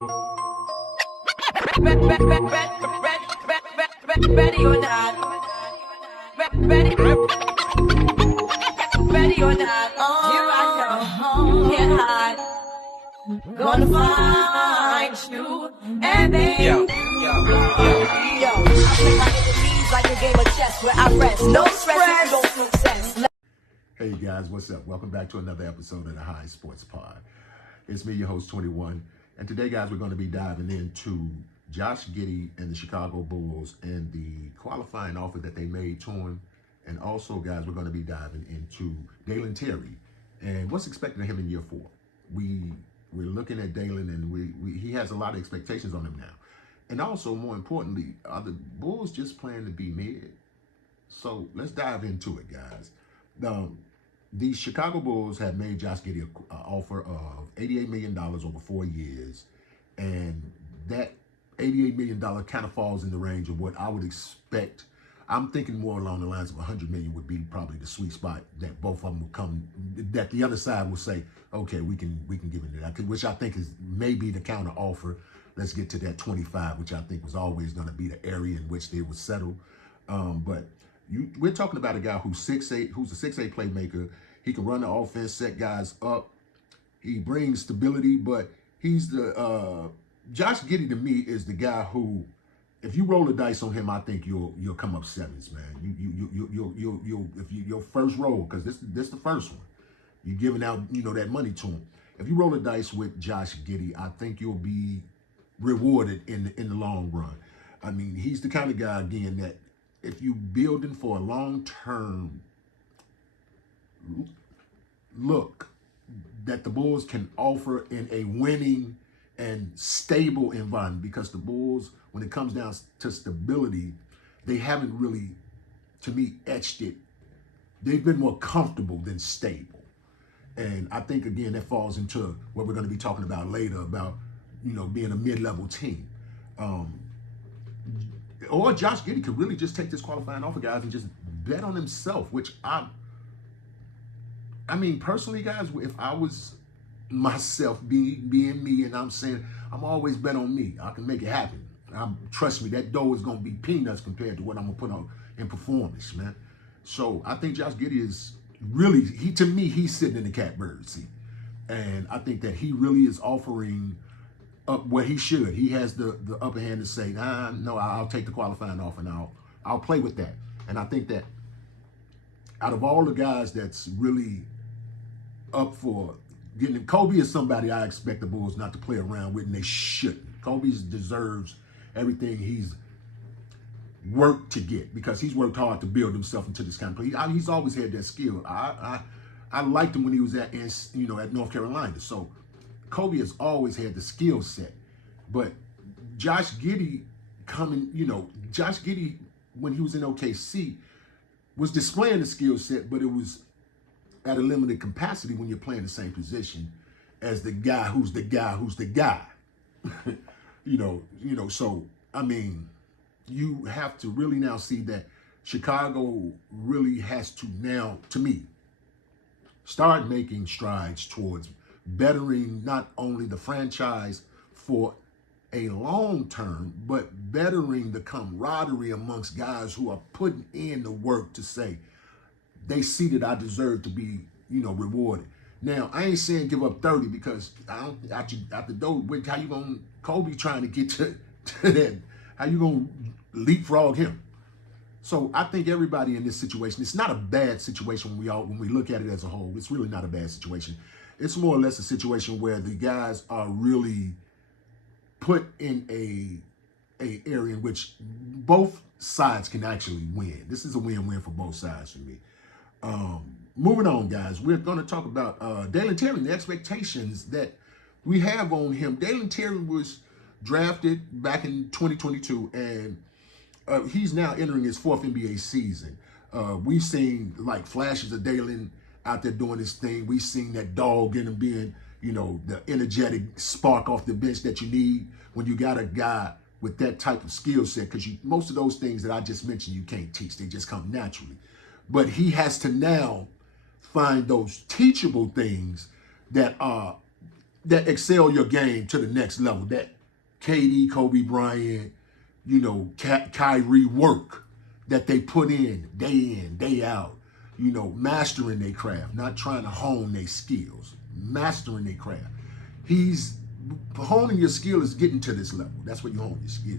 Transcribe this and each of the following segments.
Ready or not. Ready or not. Here I come. Can't hide. Gonna find you and then yo. I play my enemies like a game of chess where I rest. No stress, no success. Hey guys, what's up? Welcome back to another episode of the High Sports Pod. It's me, your host 21, and today, guys, we're going to be diving into Josh Giddey and the Chicago Bulls and the qualifying offer that they made to him. And also, guys, we're going to be diving into Dalen Terry and what's expected of him in year 4. We're looking at Dalen, and he has a lot of expectations on him now. And also, more importantly, are the Bulls just planning to be mid? So let's dive into it, guys. The Chicago Bulls have made Josh Giddey an offer of $88 million over 4 years. And that $88 million kind of falls in the range of what I would expect. I'm thinking more along the lines of $100 million would be probably the sweet spot that both of them would come, that the other side will say, okay, we can give it that, which I think is maybe the counter offer. Let's get to that 25, which I think was always going to be the area in which they would settle. But we're talking about a guy who's 6'8", who's a 6'8" playmaker. He can run the offense, set guys up. He brings stability, but he's the Josh Giddey to me is the guy who, if you roll the dice on him, I think you'll come up sevens, man. You'll if your first roll, because this the first one, you're giving out that money to him. If you roll the dice with Josh Giddey, I think you'll be rewarded in the long run. I mean, he's the kind of guy again that if you building for a long-term look that the Bulls can offer in a winning and stable environment, because the Bulls, when it comes down to stability, they haven't really, to me, etched it. They've been more comfortable than stable. And I think, again, that falls into what we're going to be talking about later about, being a mid-level team. Or Josh Giddey could really just take this qualifying offer, guys, and just bet on himself, which I mean, personally, guys, if I was myself being me, and I'm saying I'm always bet on me, I can make it happen. Trust me, that dough is going to be peanuts compared to what I'm going to put on in performance, man. So I think Josh Giddey is really, to me, he's sitting in the catbird seat. And I think that he really is offering up what he should. He has the upper hand to say, no, I'll take the qualifying offer and I'll play with that. And I think that out of all the guys that's really up for getting, Kobe is somebody I expect the Bulls not to play around with, and they shouldn't. Kobe deserves everything he's worked to get, because he's worked hard to build himself into this kind of play. He's always had that skill. I liked him when he was at North Carolina. So Kobe has always had the skill set. But Josh Giddey Josh Giddey, when he was in OKC, was displaying the skill set, but it was at a limited capacity when you're playing the same position as the guy who's the guy who's the guy. So I mean, you have to really now see that Chicago really has to now, to me, start making strides towards bettering not only the franchise for a long term, but bettering the camaraderie amongst guys who are putting in the work to say, they see that I deserve to be, rewarded. Now, I ain't saying give up 30, because I don't, after those, how you gonna, Kobe trying to get to that, how you gonna leapfrog him? So I think everybody in this situation, it's not a bad situation when we look at it as a whole. It's really not a bad situation. It's more or less a situation where the guys are really put in a area in which both sides can actually win. This is a win-win for both sides for me. Moving on, guys, we're going to talk about Dalen Terry and the expectations that we have on him. Dalen Terry was drafted back in 2022, and he's now entering his 4th NBA season. We've seen like flashes of Dalen out there doing his thing. We've seen that dog in him being, the energetic spark off the bench that you need when you got a guy with that type of skill set, because most of those things that I just mentioned you can't teach. They just come naturally. But he has to now find those teachable things that are that excel your game to the next level. That KD, Kobe Bryant, Kyrie work that they put in, day out, mastering their craft, not trying to hone their skills, mastering their craft. Honing your skill is getting to this level. That's what you hone your skill.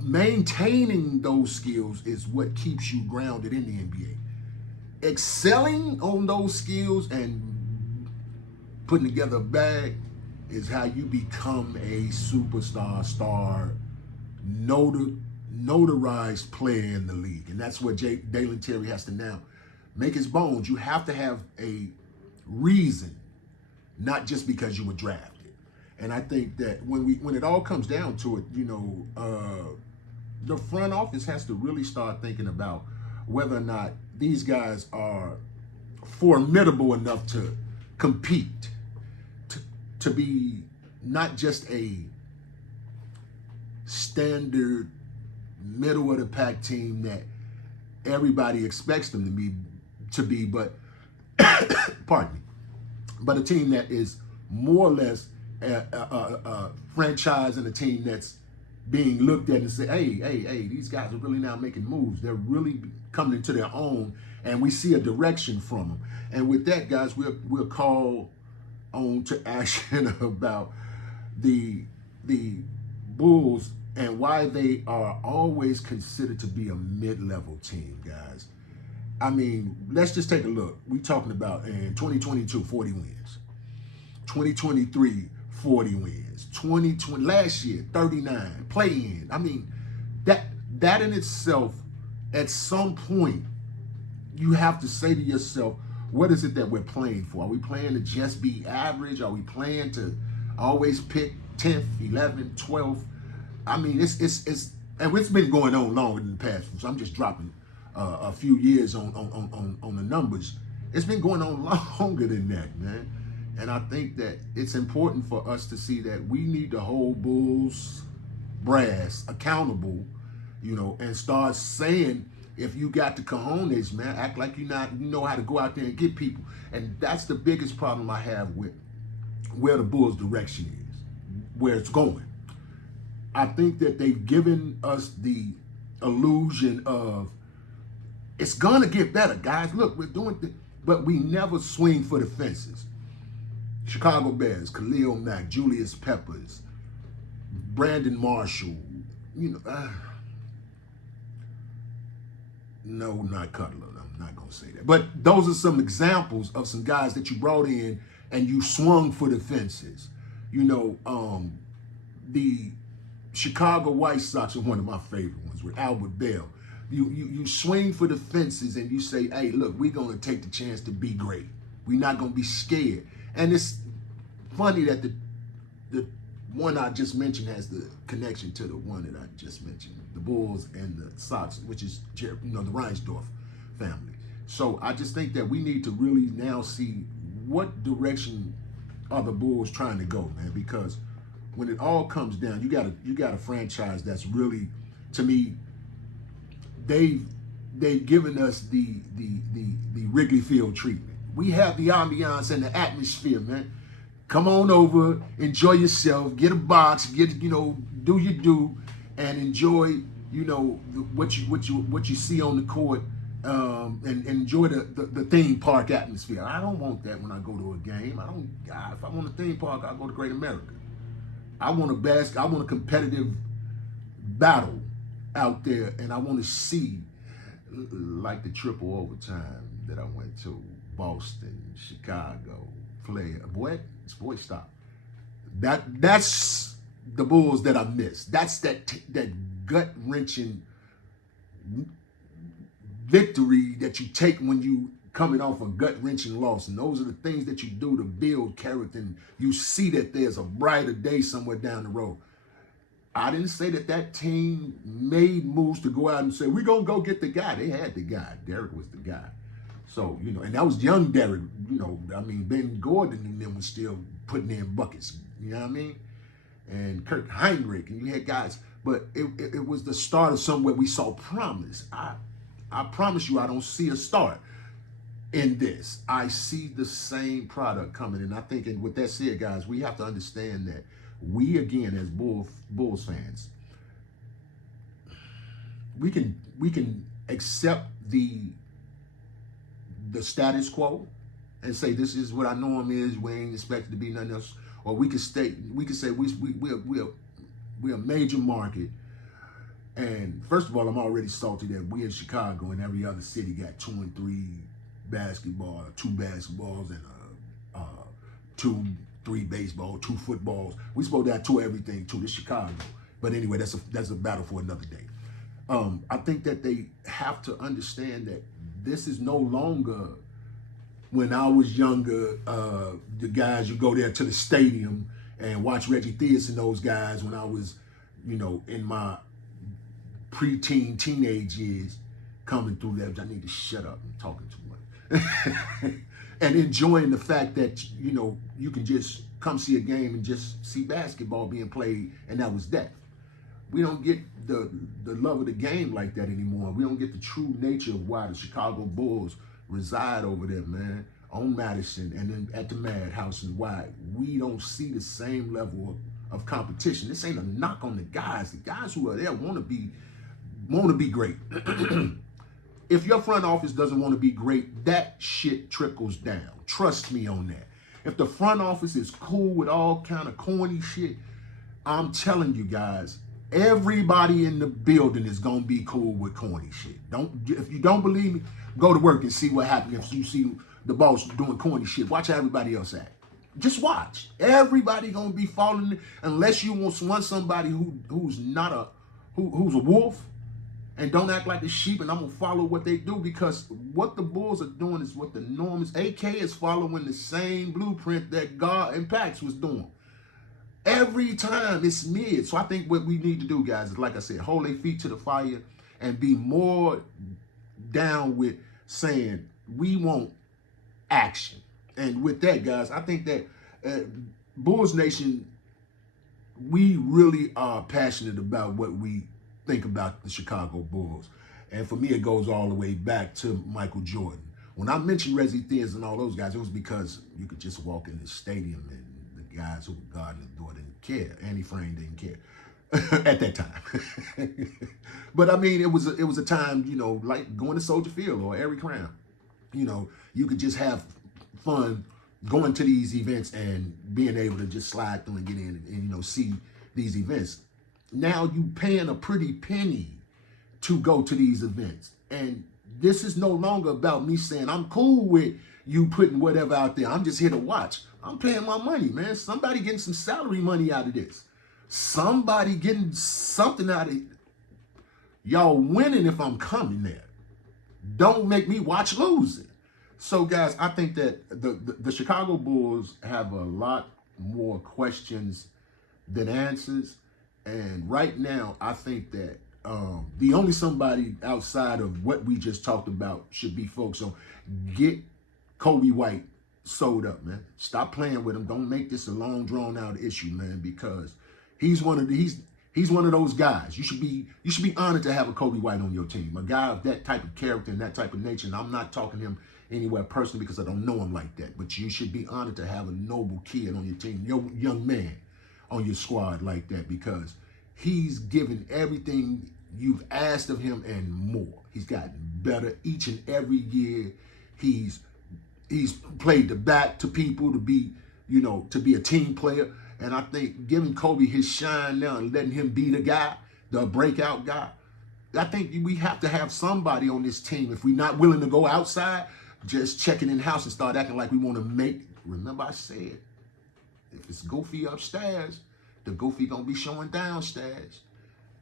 Maintaining those skills is what keeps you grounded in the NBA. Excelling on those skills and putting together a bag is how you become a superstar, notarized player in the league. And that's what Dalen Terry has to now make his bones. You have to have a reason, not just because you were drafted. And I think that when it all comes down to it, the front office has to really start thinking about whether or not these guys are formidable enough to compete, to be not just a standard middle of the pack team that everybody expects them to be, but pardon me, but a team that is more or less a franchise and a team that's being looked at and say, hey, these guys are really now making moves. They're really coming into their own, and we see a direction from them. And with that, guys, we'll call on to action about the Bulls and why they are always considered to be a mid-level team, guys. I mean, let's just take a look. We're talking about in 2022, 40 wins. 2023, 40 wins. 2020, last year, 39. Play-in. I mean, that in itself, at some point, you have to say to yourself, what is it that we're playing for? Are we playing to just be average? Are we playing to always pick 10th, 11th, 12th? I mean, it's been going on longer than the past. So I'm just dropping a few years on the numbers. It's been going on longer than that, man. And I think that it's important for us to see that we need to hold Bulls brass accountable, and start saying, if you got the cojones, man, act like you know how to go out there and get people. And that's the biggest problem I have with where the Bulls' direction is, where it's going. I think that they've given us the illusion of it's gonna get better, guys. Look, we're doing but we never swing for the fences. Chicago Bears, Khalil Mack, Julius Peppers, Brandon Marshall, no, not Cutler. I'm not going to say that. But those are some examples of some guys that you brought in and you swung for the fences. The Chicago White Sox are one of my favorite ones with Albert Bell. You swing for the fences and you say, hey, look, we're going to take the chance to be great. We're not going to be scared. And it's funny that the one I just mentioned has the connection to the one that I just mentioned, the Bulls and the Sox, which is the Reinsdorf family. So I just think that we need to really now see what direction are the Bulls trying to go, man. Because when it all comes down, you got a franchise that's really, to me, they've given us the Wrigley Field treatment. We have the ambiance and the atmosphere, man. Come on over, enjoy yourself, get a box, do your do, and enjoy, what you see on the court, and enjoy the theme park atmosphere. I don't want that when I go to a game. If I want a theme park, I'll go to Great America. I want a competitive battle out there, and I want to see, like the triple overtime that I went to, Boston, Chicago, boy, stop. That's the Bulls that I miss. That's that gut-wrenching victory that you take when you coming off a gut-wrenching loss. And those are the things that you do to build character. And you see that there's a brighter day somewhere down the road. I didn't say that team made moves to go out and say, we're going to go get the guy. They had the guy. Derek was the guy. So, and that was young Derek, Ben Gordon and them was still putting in buckets, you know what I mean? And Kirk Heinrich, and you had guys, but it was the start of somewhere we saw promise. I promise you, I don't see a start. in this. I see the same product coming. And I think, and with that said, guys, we have to understand that we, again, as Bulls fans, we can accept the status quo and say this is what our norm is. We ain't expected to be nothing else. Or we could say we're a major market. And first of all, I'm already salty that we in Chicago and every other city got 2 and 3 basketball, 2 basketballs, and 2, 3 baseball, 2 footballs. We supposed to have 2 everything to the Chicago. But anyway, that's a battle for another day. I think that they have to understand that this is no longer, when I was younger, the guys, you go there to the stadium and watch Reggie Theus and those guys when I was, in my preteen, teenage years coming through there. I need to shut up. I'm talking too much. And enjoying the fact that, you can just come see a game and just see basketball being played, and that was that. We don't get the love of the game like that anymore. We don't get the true nature of why the Chicago Bulls reside over there, man, on Madison and then at the Madhouse, and why we don't see the same level of competition. This ain't a knock on the guys. The guys who are there want to be great. If your front office doesn't want to be great, that shit trickles down. Trust me on that. If the front office is cool with all kind of corny shit, I'm telling you guys, everybody in the building is gonna be cool with corny shit. If you don't believe me, go to work and see what happens if you see the boss doing corny shit. Watch how everybody else act. Just watch. Everybody gonna be falling, unless you want somebody who's a wolf and don't act like a sheep, and I'm gonna follow what they do, because what the Bulls are doing is what the norm is. AK is following the same blueprint that God and Pax was doing. Every time it's mid. So I think what we need to do, guys, is, like I said, hold their feet to the fire and be more down with saying we want action. And with that, guys, I think that Bulls Nation, we really are passionate about what we think about the Chicago Bulls. And for me, it goes all the way back to Michael Jordan. When I mentioned Reggie Theus and all those guys, it was because you could just walk in the stadium and the guys who were guarding the door didn't care. Andy Frame didn't care at that time. But I mean, it was a time, like going to Soldier Field or Eric Crown. You could just have fun going to these events and being able to just slide through and get in and see these events. Now you paying a pretty penny to go to these events. And this is no longer about me saying I'm cool with you putting whatever out there. I'm just here to watch. I'm paying my money, man. Somebody getting some salary money out of this. Somebody getting something out of it. Y'all winning if I'm coming there. Don't make me watch losing. So, guys, I think that the Chicago Bulls have a lot more questions than answers. And right now, I think that the only somebody outside of what we just talked about should be focused on get Kobe White sold up, man. Stop playing with him. Don't make this a long, drawn out issue, man, because he's one of those guys. You should be honored to have a Kobe White on your team, a guy of that type of character and that type of nature. And I'm not talking him anywhere personally because I don't know him like that. But you should be honored to have a noble kid on your team, your young man on your squad like that, because he's given everything you've asked of him and more. He's gotten better each and every year. He's played the back to people to be a team player. And I think giving Kobe his shine now and letting him be the guy, the breakout guy, I think we have to have somebody on this team. If we're not willing to go outside, just checking in house and start acting like we want to make. Remember I said, if it's goofy upstairs, the goofy gonna be showing downstairs.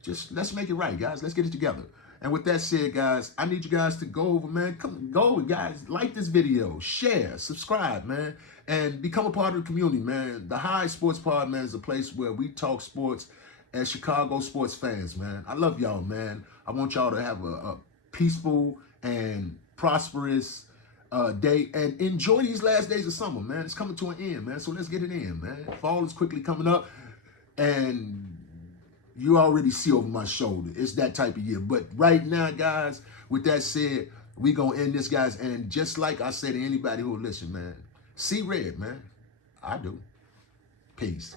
Just let's make it right, guys. Let's get it together. And with that said, guys, I need you guys to go over, man. Come go, guys. Like this video, share, subscribe, man, and become a part of the community, man. The High Sports Pod, man, is a place where we talk sports as Chicago sports fans, man. I love y'all, man. I want y'all to have a peaceful and prosperous day and enjoy these last days of summer, man. It's coming to an end, man. So let's get it in, man. Fall is quickly coming up, and you already see over my shoulder. It's that type of year. But right now, guys, with that said, We gonna end this, guys. And just like I say to anybody who will listen, man, see red, man. I do. Peace.